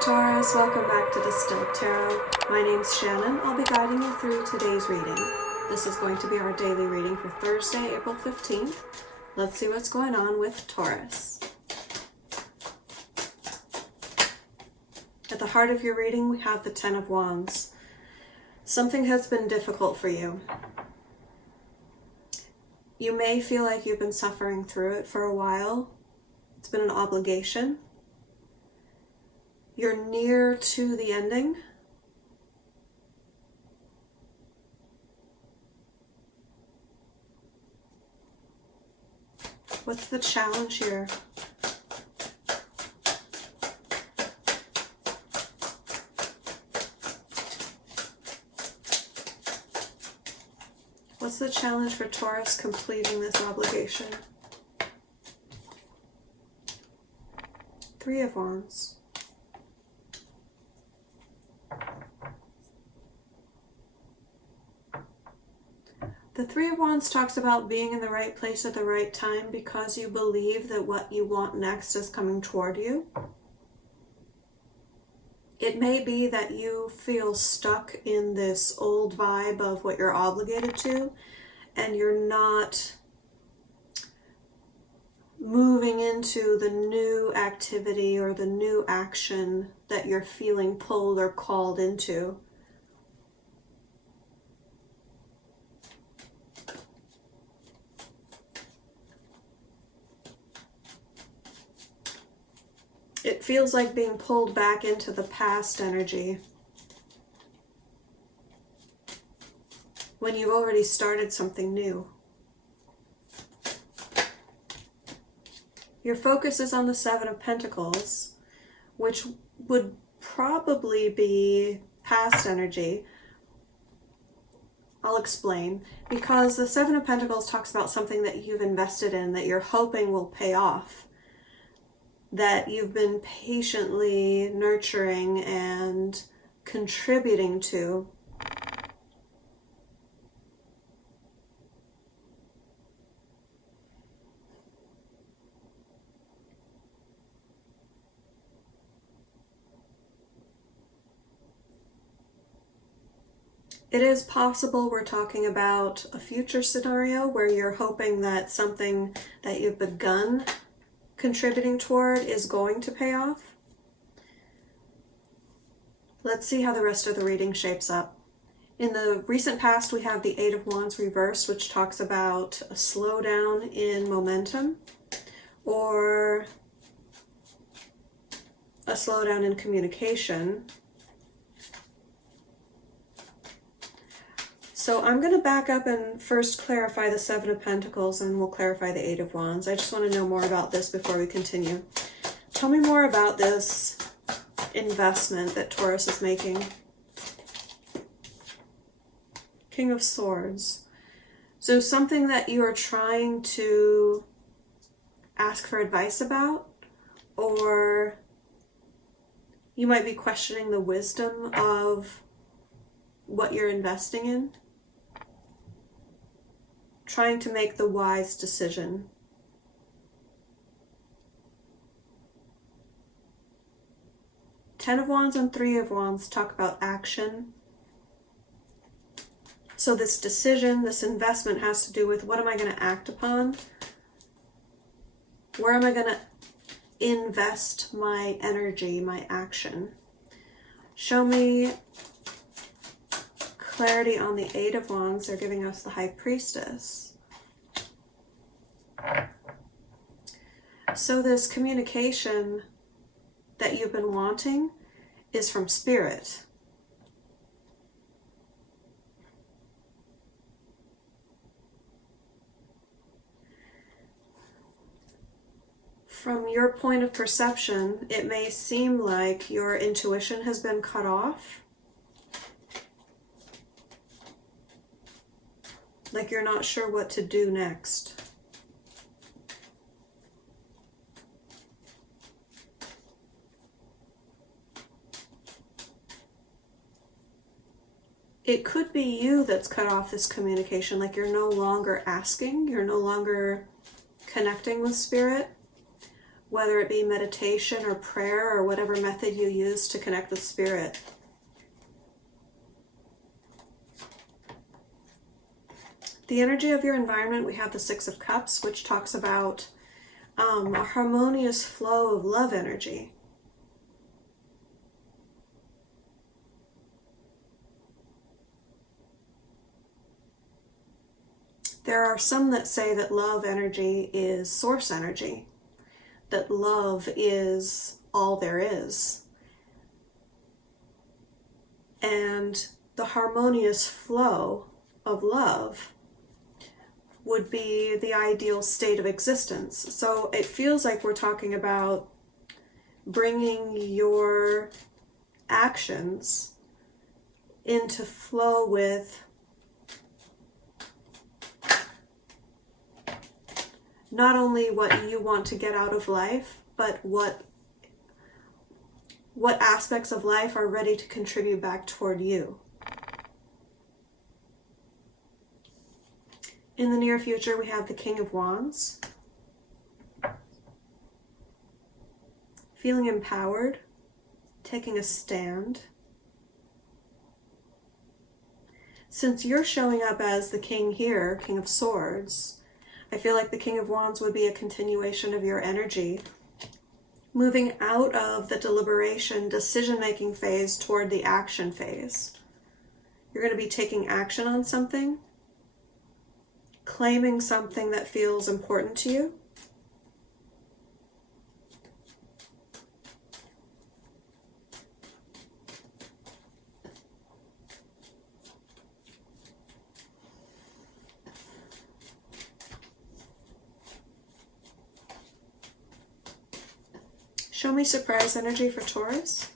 Taurus, welcome back to Distilled Tarot. My name's Shannon. I'll be guiding you through today's reading. This is going to be our daily reading for Thursday, April 15th. Let's see what's going on with Taurus. At the heart of your reading, we have the Ten of Wands. Something has been difficult for you. You may feel like you've been suffering through it for a while. It's been an obligation. You're near to the ending. What's the challenge here? What's the challenge for Taurus completing this obligation? Three of Wands. The Three of Wands talks about being in the right place at the right time because you believe that what you want next is coming toward you. It may be that you feel stuck in this old vibe of what you're obligated to, and you're not moving into the new activity or the new action that you're feeling pulled or called into. It feels like being pulled back into the past energy when you've already started something new. Your focus is on the Seven of Pentacles, which would probably be past energy. I'll explain. Because the Seven of Pentacles talks about something that you've invested in that you're hoping will pay off, that you've been patiently nurturing and contributing to. It is possible we're talking about a future scenario where you're hoping that something that you've begun contributing toward is going to pay off. Let's see how the rest of the reading shapes up. In the recent past, we have the Eight of Wands reversed, which talks about a slowdown in momentum or a slowdown in communication. So I'm going to back up and first clarify the Seven of Pentacles, and we'll clarify the Eight of Wands. I just want to know more about this before we continue. Tell me more about this investment that Taurus is making. King of Swords. So something that you are trying to ask for advice about, or you might be questioning the wisdom of what you're investing in. Trying to make the wise decision. Ten of Wands and Three of Wands talk about action. So this decision, this investment has to do with what am I going to act upon? Where am I going to invest my energy, my action? Show me clarity on the Eight of Wands. They're giving us the High Priestess. So this communication that you've been wanting is from Spirit. From your point of perception, it may seem like your intuition has been cut off. Like you're not sure what to do next. It could be you that's cut off this communication, like you're no longer asking, you're no longer connecting with Spirit, whether it be meditation or prayer or whatever method you use to connect with spirit. The energy of your environment, we have the Six of Cups, which talks about a harmonious flow of love energy. There are some that say that love energy is source energy, that love is all there is. And the harmonious flow of love would be the ideal state of existence. So it feels like we're talking about bringing your actions into flow with not only what you want to get out of life, but what aspects of life are ready to contribute back toward you. In the near future, we have the King of Wands. Feeling empowered, taking a stand. Since you're showing up as the king here, King of Swords, I feel like the King of Wands would be a continuation of your energy, moving out of the deliberation, decision-making phase toward the action phase. You're going to be taking action on something, claiming something that feels important to you. Show me surprise energy for Taurus.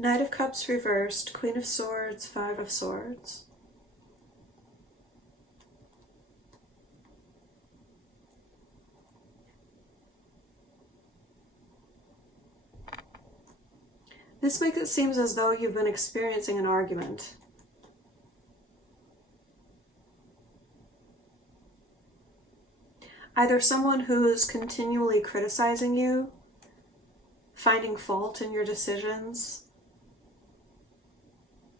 Knight of Cups reversed, Queen of Swords, Five of Swords. This makes it seem as though you've been experiencing an argument. Either someone who's continually criticizing you, finding fault in your decisions.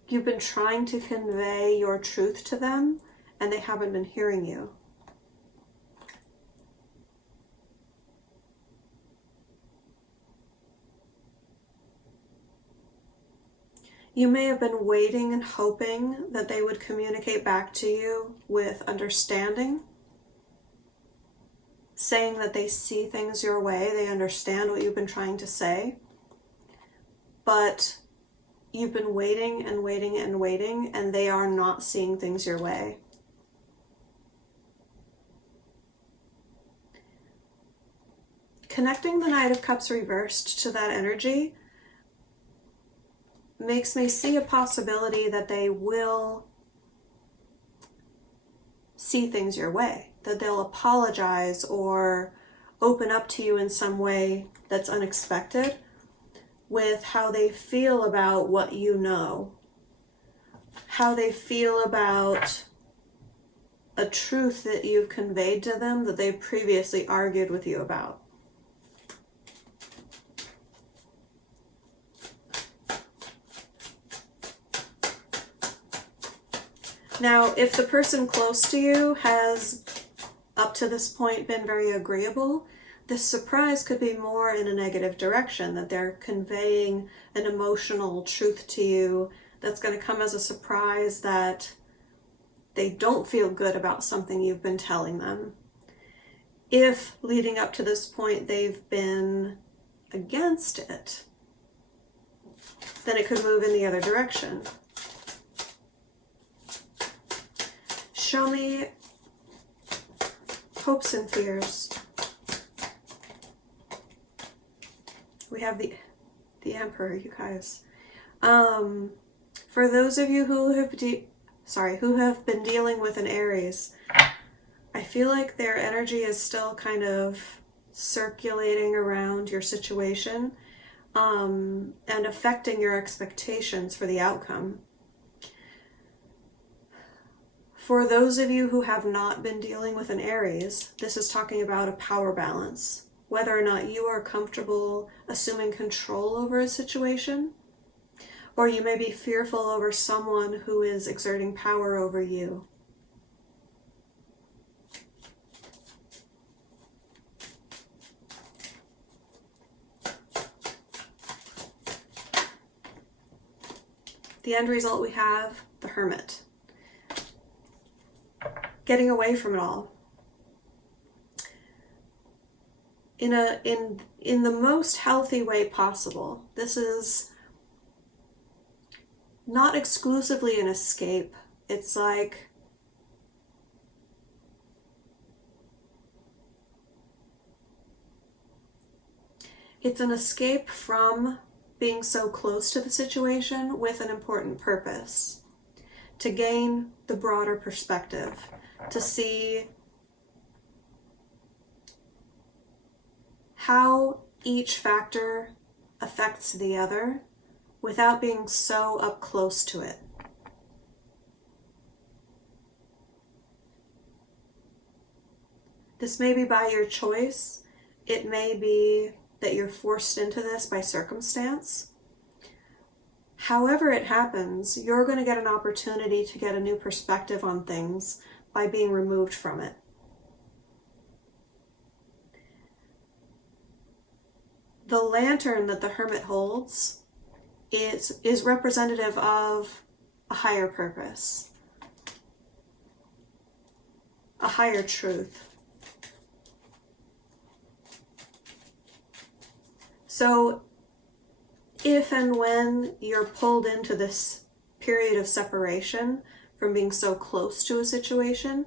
You've been trying to convey your truth to them, and they haven't been hearing you. You may have been waiting and hoping that they would communicate back to you with understanding, saying that they see things your way, they understand what you've been trying to say, but you've been waiting and waiting and waiting, and they are not seeing things your way. Connecting the Knight of Cups reversed to that energy makes me see a possibility that they will see things your way, that they'll apologize or open up to you in some way that's unexpected with how they feel about what you know, how they feel about a truth that you've conveyed to them that they previously argued with you about. Now, if the person close to you has, up to this point, been very agreeable, this surprise could be more in a negative direction, that they're conveying an emotional truth to you that's going to come as a surprise, that they don't feel good about something you've been telling them. If, leading up to this point, they've been against it, then it could move in the other direction. Show me hopes and fears. We have the Emperor, you guys. For those of you who have been dealing with an Aries, I feel like their energy is still kind of circulating around your situation, and affecting your expectations for the outcome. For those of you who have not been dealing with an Aries, this is talking about a power balance. Whether or not you are comfortable assuming control over a situation, or you may be fearful over someone who is exerting power over you. The end result we have, the Hermit. Getting away from it all. In the most healthy way possible. This is not exclusively an escape. It's like it's an escape from being so close to the situation with an important purpose. To gain the broader perspective. To see how each factor affects the other without being so up close to it. This may be by your choice. It may be that you're forced into this by circumstance. However it happens, you're going to get an opportunity to get a new perspective on things by being removed from it. The lantern that the Hermit holds is representative of a higher purpose, a higher truth. So if and when you're pulled into this period of separation from being so close to a situation,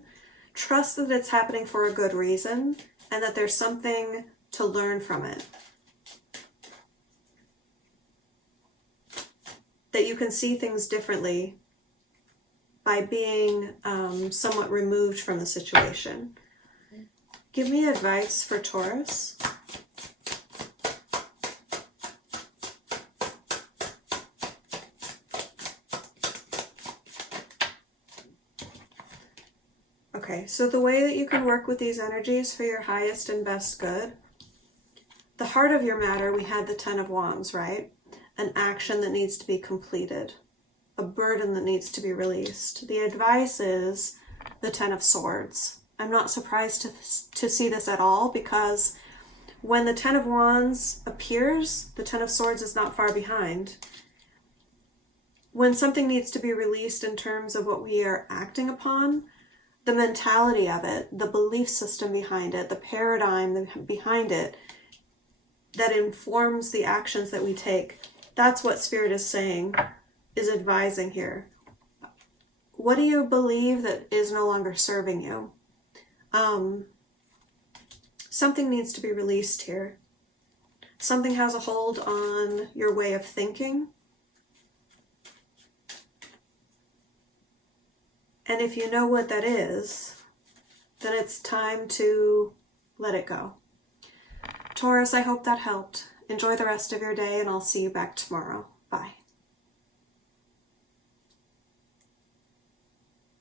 trust that it's happening for a good reason and that there's something to learn from it. That you can see things differently by being somewhat removed from the situation. Give me advice for Taurus. Okay, so the way that you can work with these energies for your highest and best good, the heart of your matter, we had the Ten of Wands, right? An action that needs to be completed, a burden that needs to be released. The advice is the Ten of Swords. I'm not surprised to see this at all, because when the Ten of Wands appears, the Ten of Swords is not far behind. When something needs to be released in terms of what we are acting upon, the mentality of it, the belief system behind it, the paradigm behind it that informs the actions that we take, that's what Spirit is saying, is advising here. What do you believe that is no longer serving you? Something needs to be released here. Something has a hold on your way of thinking. And if you know what that is, then it's time to let it go. Taurus, I hope that helped. Enjoy the rest of your day, and I'll see you back tomorrow. Bye.